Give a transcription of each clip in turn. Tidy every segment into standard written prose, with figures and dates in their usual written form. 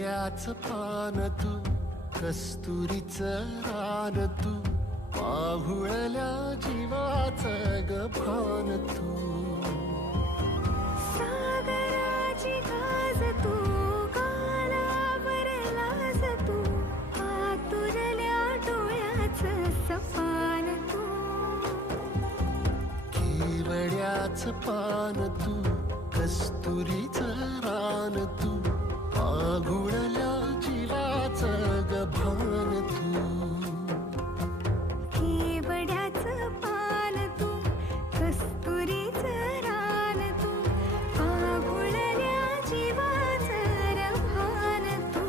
केवड्याच पान तू, कस्तुरीचं रान तू, पाहुळल्या जीवाचं ग भान तू. सागराची गाज तू, कालावरलास तू, आतुरल्या डोळ्याचं सपान तू. केवड्याच पान तू, कस्तुरीचं रान तू, पाहुळल्या जीवाचं ग भान तू. केवड्याचं पान तू, कस्तुरीचं रान तू, पाहुळल्या जीवाचं रभान तू.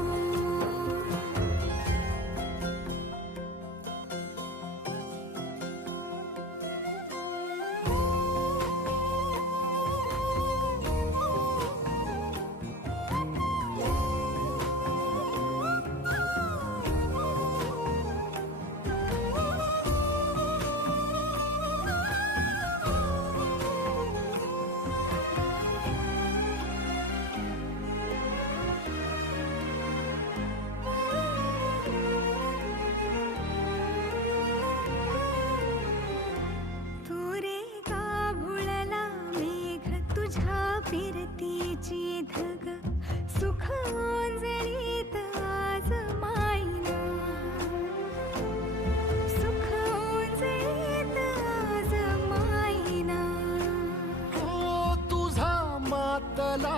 फिरतीची धग सुख ओंजळीत आज मायना, सुख ओंजळीत आज मायना. हो तुझा मातला